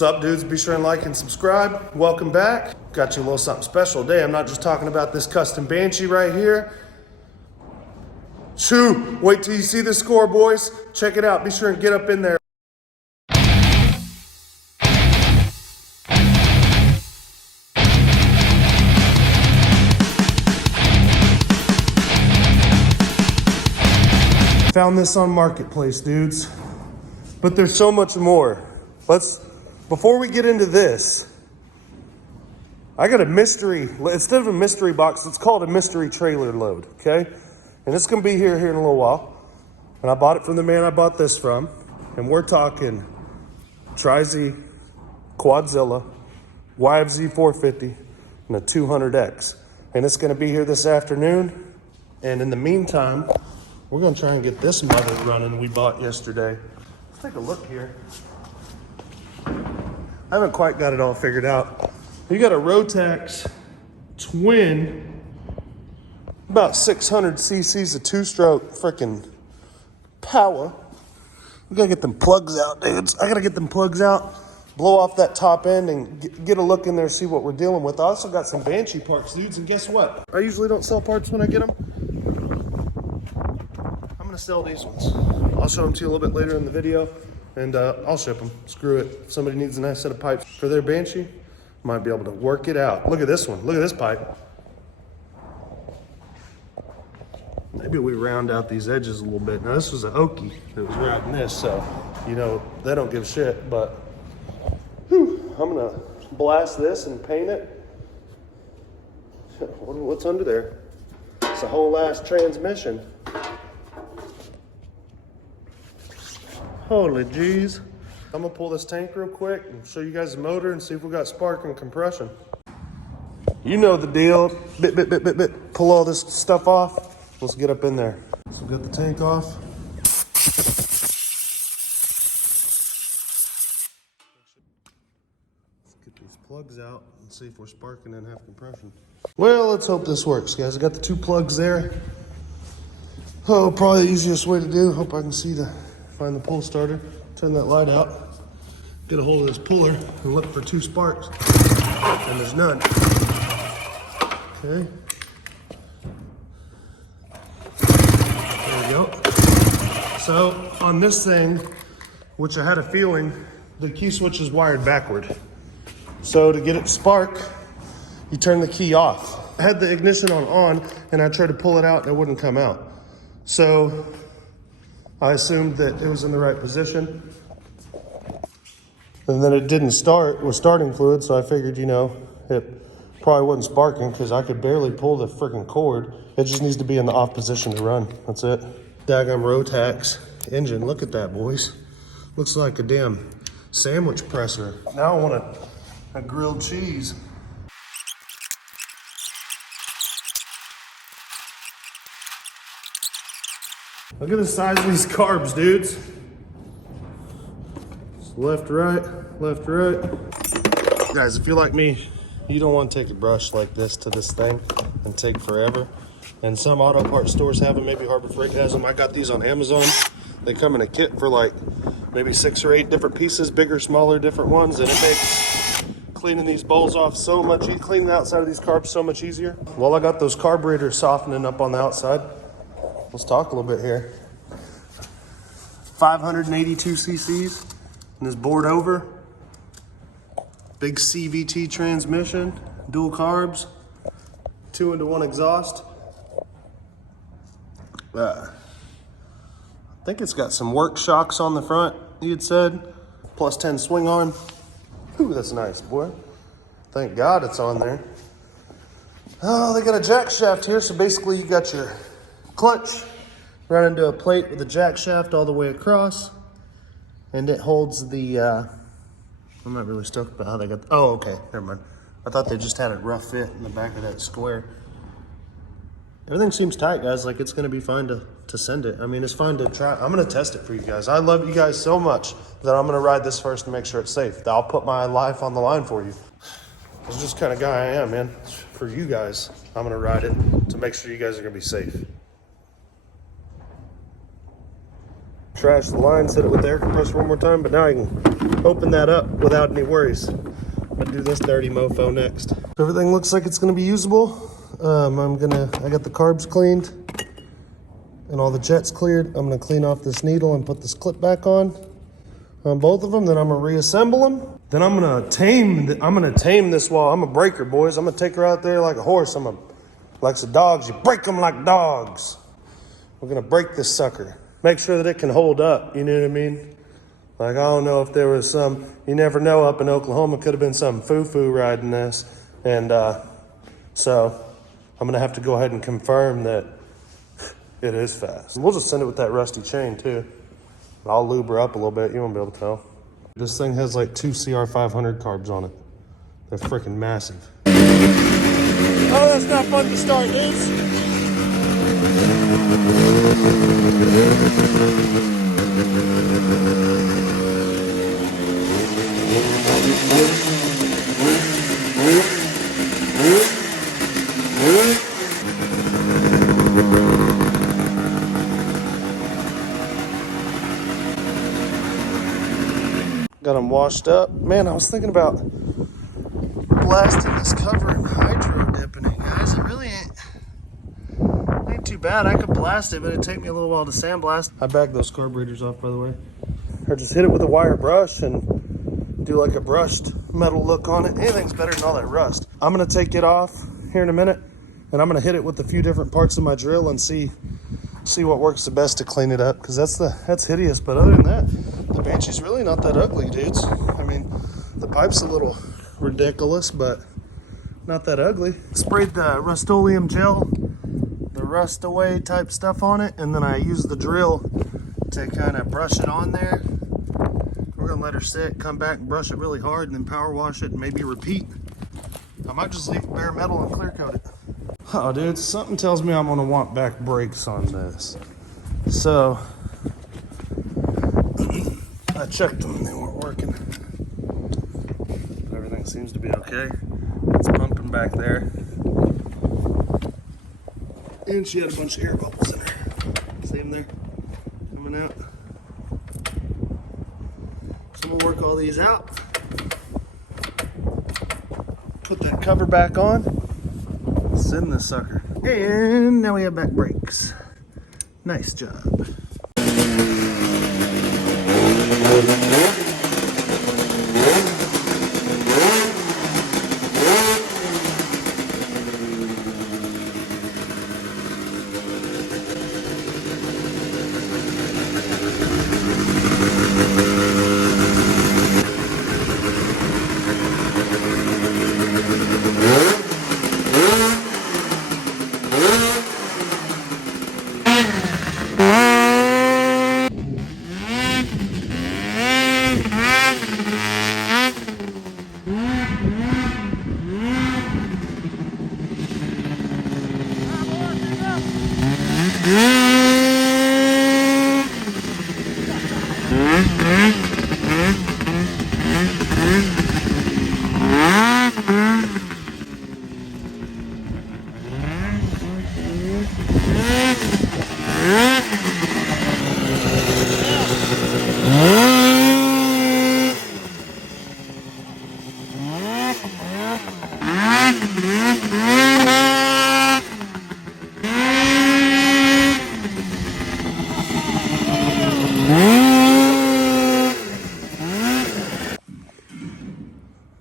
What's up, dudes? Be sure and like and subscribe. Welcome back. Got you a little something special today. I'm not just talking about this custom Banshee right here. Shoo! Wait till you see the score, boys. Check it out. Be sure and get up in there. Found this on Marketplace, dudes. But there's so much more. Before we get into this, I got a mystery, instead of a mystery box, it's called a mystery trailer load, okay? And it's gonna be here in a little while. And I bought it from the man I bought this from. And we're talking Tri-Z, Quadzilla, YFZ 450, and a 200X. And it's gonna be here this afternoon. And in the meantime, we're gonna try and get this mother running we bought yesterday. Let's take a look here. I haven't quite got it all figured out. You got a Rotax twin, about 600 cc's of two-stroke freaking power. We gotta get them plugs out, dudes. I gotta get them plugs out, blow off that top end, and get a look in there, see what we're dealing with. I also got some Banshee parts, dudes, and guess what? I usually don't sell parts when I get them. I'm gonna sell these ones. I'll show them to you a little bit later in the video. And I'll ship them. Screw it. If somebody needs a nice set of pipes for their Banshee, might be able to work it out. Look at this one. Look at this pipe. Maybe we round out these edges a little bit. Now this was an Okie that was routing this, so you know they don't give shit. But whew, I'm gonna blast this and paint it. What's under there? It's a whole ass transmission. Holy jeez. I'm gonna pull this tank real quick and show you guys the motor and see if we got spark and compression. You know the deal. Bit. Pull all this stuff off. Let's get up in there. So we got the tank off. Let's get these plugs out and see if we're sparking and have compression. Well, let's hope this works, guys. I got the two plugs there. Oh, probably the easiest way to do. Hope I can see find the pull starter, turn that light out, get a hold of this puller and look for two sparks, and there's none. Okay. There we go. So on this thing, which I had a feeling, the key switch is wired backward. So to get it to spark, you turn the key off. I had the ignition on, and I tried to pull it out and it wouldn't come out. So I assumed that it was in the right position. And then it didn't start with starting fluid, so I figured, you know, it probably wasn't sparking because I could barely pull the freaking cord. It just needs to be in the off position to run. That's it. Daggum Rotax engine. Look at that, boys. Looks like a damn sandwich presser. Now I want a grilled cheese. Look at the size of these carbs, dudes. Just left, right. Guys, if you're like me, you don't want to take a brush like this to this thing and take forever. And some auto parts stores have them, maybe Harbor Freight has them. I got these on Amazon. They come in a kit for like maybe 6 or 8 different pieces, bigger, smaller, different ones. And it makes cleaning these bowls off so much, cleaning the outside of these carbs so much easier. Well, I got those carburetors softening up on the outside. Let's talk a little bit here. 582 cc's and this board over. Big CVT transmission, dual carbs, 2-into-1 exhaust. I think it's got some work shocks on the front, you had said. Plus 10 swing arm. Ooh, that's nice, boy. Thank God it's on there. Oh, they got a jack shaft here, so basically you got your clutch run into a plate with a jack shaft all the way across, and it holds the I'm not really stoked about how they got oh, okay, never mind. I thought they just had a rough fit in the back of that square. Everything seems tight, guys. Like it's gonna be fine to send it. I mean, it's fine to try. I'm gonna test it for you guys. I love you guys so much that I'm gonna ride this first to make sure it's safe. I'll put my life on the line for you. That's just the kind of guy I am, man. For you guys, I'm gonna ride it to make sure you guys are gonna be safe. Trash the line, set it with the air compressor one more time, but now I can open that up without any worries. I'm gonna do this dirty mofo next. Everything looks like it's gonna be usable. I got the carbs cleaned and all the jets cleared. I'm gonna clean off this needle and put this clip back on both of them. Then I'm gonna reassemble them. Then I'm gonna tame this wall. I'm a breaker, boys. I'm gonna take her out there like a horse. Like the dogs, you break them like dogs. We're gonna break this sucker. Make sure that it can hold up, you know what I mean? Like, I don't know if there was you never know, up in Oklahoma, could have been some foo-foo riding this. And so I'm gonna have to go ahead and confirm that it is fast. We'll just send it with that rusty chain too. I'll lube her up a little bit, you won't be able to tell. This thing has like 2 CR500 carbs on it. They're freaking massive. Oh, that's not fun to start, dudes. Got them washed up. Man, I was thinking about blasting this cover and hydro dipping it, guys. It really ain't too bad. I could blast it, but it'd take me a little while to sandblast. I bagged those carburetors off, by the way. Or just hit it with a wire brush and do like a brushed metal look on it. Anything's better than all that rust. I'm gonna take it off here in a minute, and I'm gonna hit it with a few different parts of my drill and see what works the best to clean it up, because that's hideous. But other than that, the Banshee's really not that ugly, dudes. I mean, the pipe's a little ridiculous, but not that ugly. Sprayed the Rust-Oleum gel, the rust away type stuff on it, and then I used the drill to kind of brush it on there. We're gonna let her sit, come back and brush it really hard, and then power wash it and maybe repeat. I might just leave bare metal and clear coat it. Oh, dude, something tells me I'm gonna want back brakes on this. So I checked them and they weren't working. Everything seems to be okay. It's pumping back there. And she had a bunch of air bubbles in her. See them there? Coming out. So we'll work all these out. Put that cover back on. Send this sucker. And now we have back brakes. Nice job.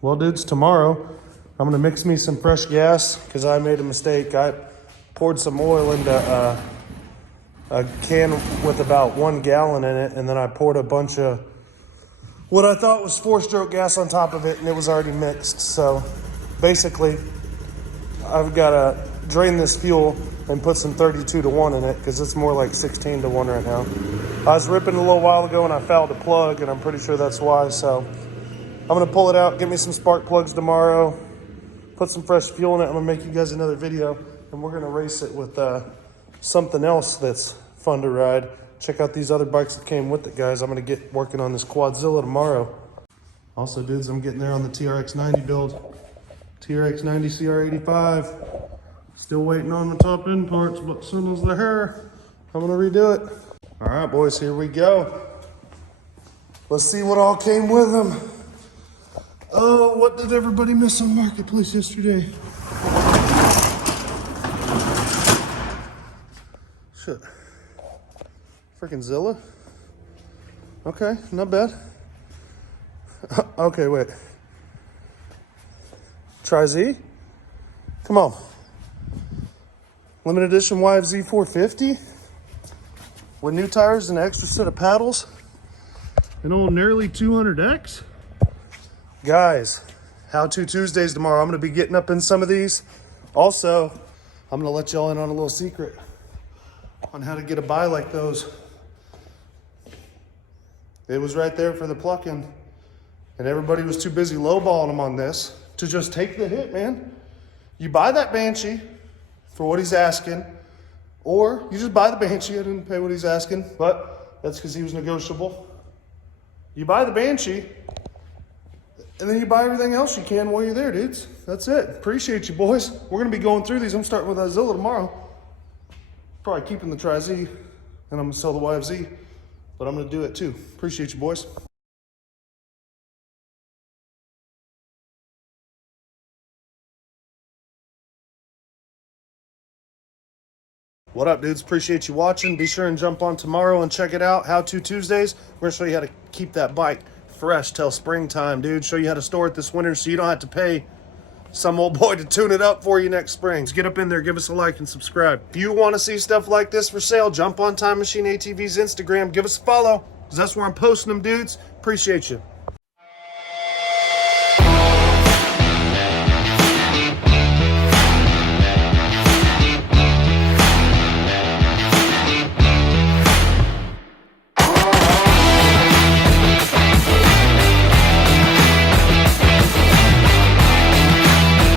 Well, dudes, tomorrow I'm gonna mix me some fresh gas because I made a mistake. I poured some oil into a can with about 1 gallon in it, and then I poured a bunch of what I thought was 4-stroke gas on top of it, and it was already mixed. So basically, I've got to drain this fuel and put some 32-to-1 in it because it's more like 16-to-1 right now. I was ripping a little while ago and I fouled a plug, and I'm pretty sure that's why. So I'm gonna pull it out, get me some spark plugs tomorrow, put some fresh fuel in it. I'm gonna make you guys another video, and we're gonna race it with something else that's fun to ride. Check out these other bikes that came with it, guys. I'm gonna get working on this Quadzilla tomorrow. Also, dudes, I'm getting there on the TRX90 build. TRX90 CR85. Still waiting on the top end parts, but as soon as they're here, I'm gonna redo it. All right, boys, here we go. Let's see what all came with them. Oh, what did everybody miss on Marketplace yesterday? Shit. Freaking Zilla. Okay, not bad. Okay, wait. Try Z? Come on. Limited edition YFZ 450 with new tires and an extra set of paddles. An old nearly 200X. Guys, How To Tuesdays tomorrow. I'm going to be getting up in some of these. Also, I'm going to let y'all in on a little secret on how to get a buy like those. It was right there for the plucking, and everybody was too busy lowballing them on this to just take the hit, man. You buy that Banshee for what he's asking, or you just buy the Banshee. I didn't pay what he's asking, but that's because he was negotiable. You buy the Banshee, and then you buy everything else you can while you're there, dudes. That's it. Appreciate you, boys. We're going to be going through these. I'm starting with that Zilla tomorrow. Probably keeping the Tri-Z, and I'm going to sell the YFZ, but I'm going to do it too. Appreciate you, boys. What up, dudes? Appreciate you watching. Be sure and jump on tomorrow and check it out. How To Tuesdays. We're going to show you how to keep that bike fresh till springtime, dude. Show you how to store it this winter so you don't have to pay some old boy to tune it up for you next spring. Just get up in there, give us a like and subscribe. If you want to see stuff like this for sale, jump on Time Machine ATV's Instagram. Give us a follow, because that's where I'm posting them, dudes. Appreciate you.